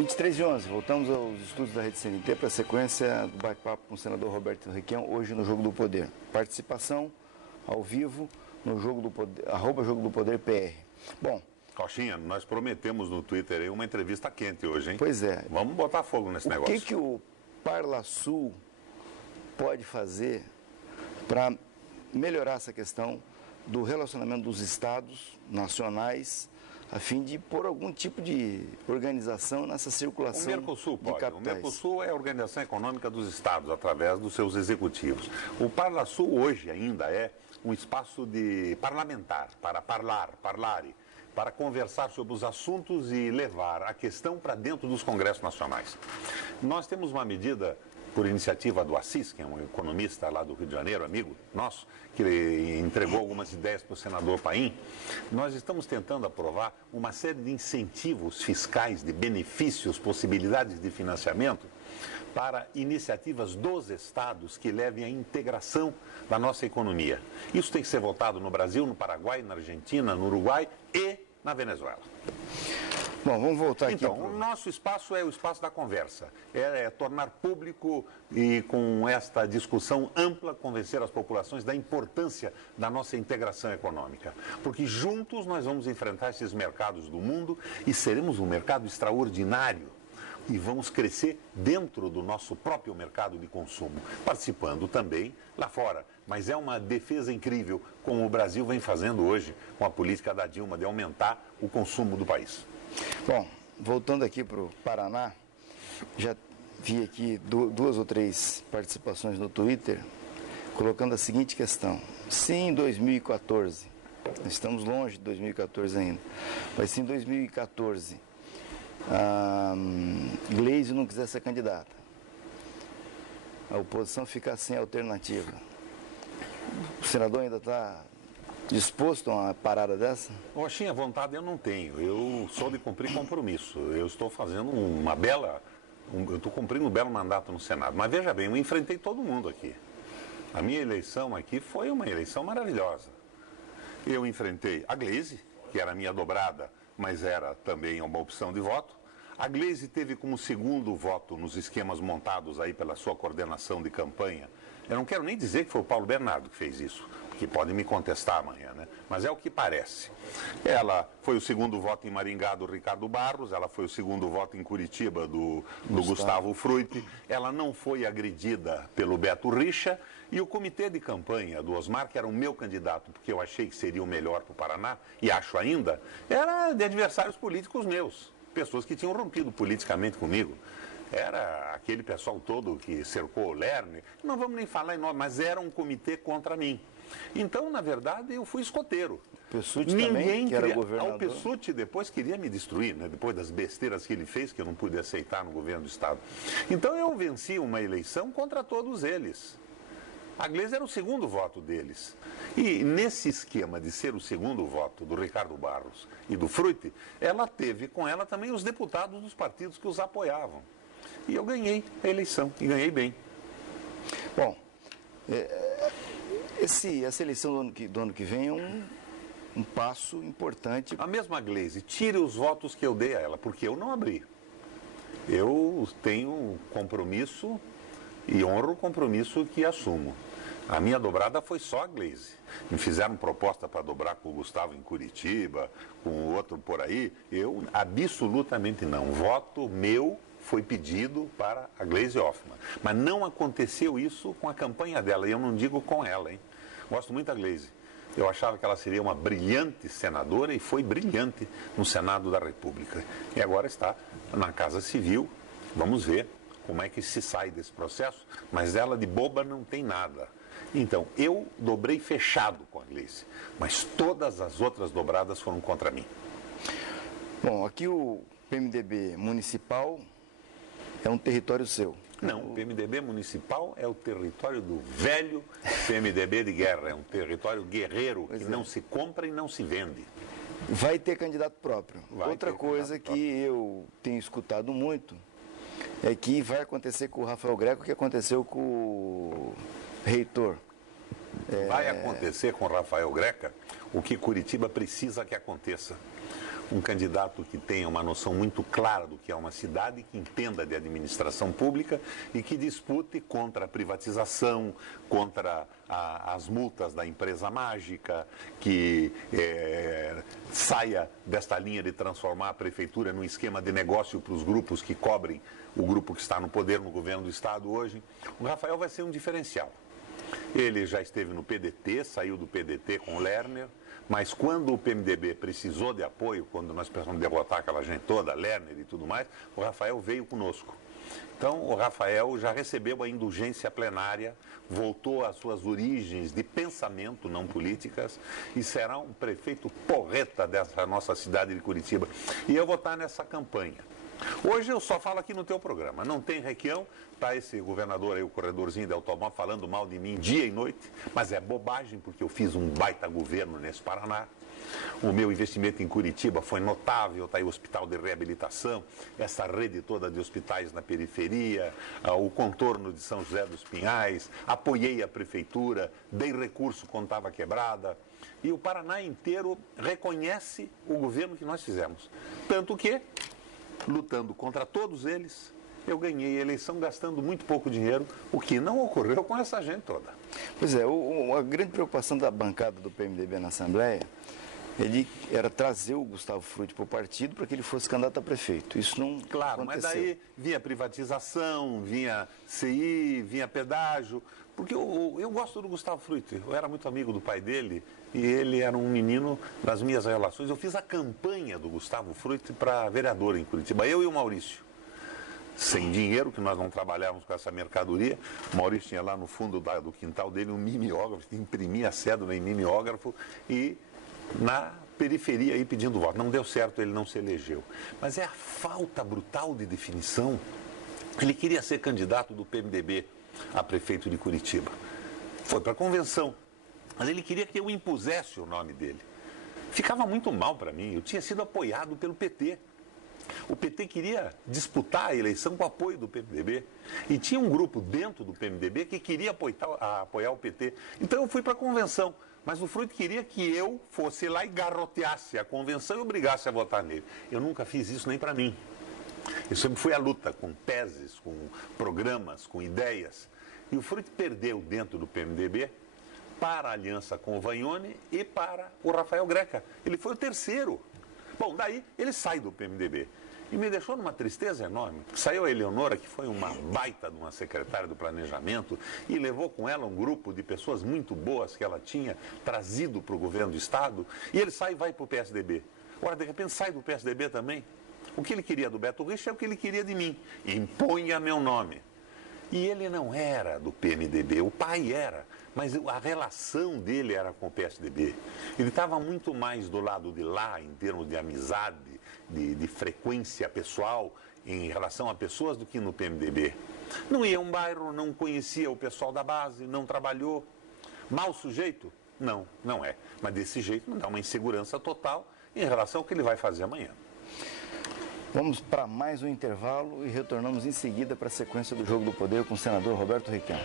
23h11, voltamos aos estudos da Rede CNT para a sequência do bate-papo com o senador Roberto Requião, hoje no Jogo do Poder. Participação ao vivo no Jogo do Poder, @Jogo do Poder PR. Bom, Rochinha, nós prometemos no Twitter aí uma entrevista quente hoje, hein? Pois é. Vamos botar fogo nesse negócio. O que o Parlasul pode fazer para melhorar essa questão do relacionamento dos estados nacionais, a fim de pôr algum tipo de organização nessa circulação o Mercosul de pode. capitais? O Mercosul é a organização econômica dos estados, através dos seus executivos. O Parlasul hoje ainda é um espaço de parlamentar, para parlare, para conversar sobre os assuntos e levar a questão para dentro dos congressos nacionais. Nós temos uma medida, por iniciativa do Assis, que é um economista lá do Rio de Janeiro, amigo nosso, que entregou algumas ideias para o senador Paim. Nós estamos tentando aprovar uma série de incentivos fiscais, de benefícios, possibilidades de financiamento para iniciativas dos estados que levem à integração da nossa economia. Isso tem que ser votado no Brasil, no Paraguai, na Argentina, no Uruguai e na Venezuela. Bom, vamos voltar aqui. Então, o nosso espaço é o espaço da conversa. É tornar público e, com esta discussão ampla, convencer as populações da importância da nossa integração econômica. Porque juntos nós vamos enfrentar esses mercados do mundo e seremos um mercado extraordinário. E vamos crescer dentro do nosso próprio mercado de consumo, participando também lá fora. Mas é uma defesa incrível, como o Brasil vem fazendo hoje com a política da Dilma, de aumentar o consumo do país. Bom, voltando aqui para o Paraná, já vi aqui duas ou três participações no Twitter, colocando a seguinte questão. Se em 2014, estamos longe de 2014 ainda, mas se em 2014 a Gleisi não quiser ser candidata, a oposição ficar sem alternativa, o senador ainda está disposto a uma parada dessa? Rochinha, vontade eu não tenho. Eu sou de cumprir compromisso. Eu estou fazendo eu estou cumprindo um belo mandato no Senado. Mas veja bem, eu enfrentei todo mundo aqui. A minha eleição aqui foi uma eleição maravilhosa. Eu enfrentei a Gleisi, que era a minha dobrada, mas era também uma opção de voto. A Gleisi teve como segundo voto nos esquemas montados aí pela sua coordenação de campanha. Eu não quero nem dizer que foi o Paulo Bernardo que fez isso, que pode me contestar amanhã, né? Mas é o que parece. Ela foi o segundo voto em Maringá do Ricardo Barros, ela foi o segundo voto em Curitiba do Gustavo Fruit, ela não foi agredida pelo Beto Richa, e o comitê de campanha do Osmar, que era o meu candidato, porque eu achei que seria o melhor para o Paraná, e acho ainda, era de adversários políticos meus, pessoas que tinham rompido politicamente comigo. Era aquele pessoal todo que cercou o Lerner, não vamos nem falar em nome, mas era um comitê contra mim. Então, na verdade, eu fui escoteiro. Pessutti também, que era governador. O Pessutti depois queria me destruir, né? Depois das besteiras que ele fez, que eu não pude aceitar no governo do Estado. Então, eu venci uma eleição contra todos eles. A Gleisi era o segundo voto deles. E nesse esquema de ser o segundo voto do Ricardo Barros e do Fruit, ela teve com ela também os deputados dos partidos que os apoiavam. E eu ganhei a eleição, e ganhei bem. Bom, essa eleição do ano que vem é um passo importante. A mesma Gleisi, tire os votos que eu dei a ela, porque eu não abri. Eu tenho compromisso e honro o compromisso que assumo. A minha dobrada foi só a Gleisi. Me fizeram proposta para dobrar com o Gustavo em Curitiba, com o outro por aí. Eu absolutamente não. Voto meu foi pedido para a Gleisi Hoffmann. Mas não aconteceu isso com a campanha dela, e eu não digo com ela, hein? Gosto muito da Gleisi. Eu achava que ela seria uma brilhante senadora e foi brilhante no Senado da República. E agora está na Casa Civil. Vamos ver como é que se sai desse processo, mas ela de boba não tem nada. Então, eu dobrei fechado com a Gleisi, mas todas as outras dobradas foram contra mim. Bom, aqui o PMDB municipal é um território seu. Não, o PMDB municipal é o território do velho PMDB de guerra, é um território guerreiro que não se compra e não se vende. Vai ter candidato próprio. Outra coisa que eu tenho escutado muito é que vai acontecer com o Rafael Greco o que aconteceu com o reitor. Vai acontecer com o Rafael Greca o que Curitiba precisa que aconteça. Um candidato que tenha uma noção muito clara do que é uma cidade, que entenda de administração pública e que dispute contra a privatização, contra as multas da empresa mágica, que saia desta linha de transformar a prefeitura num esquema de negócio para os grupos que cobrem o grupo que está no poder no governo do estado hoje. O Rafael vai ser um diferencial. Ele já esteve no PDT, saiu do PDT com o Lerner, mas quando o PMDB precisou de apoio, quando nós precisamos derrotar aquela gente toda, Lerner e tudo mais, o Rafael veio conosco. Então, o Rafael já recebeu a indulgência plenária, voltou às suas origens de pensamento, não políticas, e será um prefeito porreta dessa nossa cidade de Curitiba. E eu vou estar nessa campanha. Hoje eu só falo aqui no teu programa, não tem requião, tá esse governador aí, o corredorzinho de automóvel, falando mal de mim dia e noite, mas é bobagem, porque eu fiz um baita governo nesse Paraná. O meu investimento em Curitiba foi notável, está aí o hospital de reabilitação, essa rede toda de hospitais na periferia, o contorno de São José dos Pinhais, apoiei a prefeitura, dei recurso quando estava quebrada. E o Paraná inteiro reconhece o governo que nós fizemos. Tanto que, lutando contra todos eles, eu ganhei a eleição gastando muito pouco dinheiro, o que não ocorreu com essa gente toda. Pois é, a grande preocupação da bancada do PMDB na Assembleia era trazer o Gustavo Frutti para o partido para que ele fosse candidato a prefeito. Isso não Claro, aconteceu. Mas daí vinha privatização, vinha CI, vinha pedágio, porque eu gosto do Gustavo Frutti, eu era muito amigo do pai dele e ele era um menino das minhas relações. Eu fiz a campanha do Gustavo Frutti para vereador em Curitiba, eu e o Maurício. Sem dinheiro, que nós não trabalhávamos com essa mercadoria. O Maurício tinha lá no fundo do quintal dele um mimeógrafo, imprimia a cédula em mimeógrafo e na periferia aí pedindo voto. Não deu certo, ele não se elegeu. Mas é a falta brutal de definição. Ele queria ser candidato do PMDB a prefeito de Curitiba. Foi para a convenção, mas ele queria que eu impusesse o nome dele. Ficava muito mal para mim, eu tinha sido apoiado pelo PT. O PT queria disputar a eleição com o apoio do PMDB. E tinha um grupo dentro do PMDB que queria apoiar o PT. Então eu fui para a convenção. Mas o Frutti queria que eu fosse lá e garroteasse a convenção e obrigasse a votar nele. Eu nunca fiz isso nem para mim. Eu sempre fui à luta com teses, com programas, com ideias. E o Frutti perdeu dentro do PMDB para a aliança com o Vagnoni e para o Rafael Greca. Ele foi o terceiro. Bom, daí ele sai do PMDB. E me deixou numa tristeza enorme. Saiu a Eleonora, que foi uma baita de uma secretária do planejamento, e levou com ela um grupo de pessoas muito boas que ela tinha trazido para o governo do Estado, e ele sai e vai para o PSDB. Ora, de repente sai do PSDB também. O que ele queria do Beto Richa é o que ele queria de mim. Imponha meu nome. E ele não era do PMDB, o pai era, mas a relação dele era com o PSDB. Ele estava muito mais do lado de lá, em termos de amizade, de frequência pessoal em relação a pessoas do que no PMDB. Não ia a um bairro, não conhecia o pessoal da base, não trabalhou. Mau sujeito? Não, não é. Mas desse jeito não dá uma insegurança total em relação ao que ele vai fazer amanhã. Vamos para mais um intervalo e retornamos em seguida para a sequência do Jogo do Poder com o senador Roberto Requião.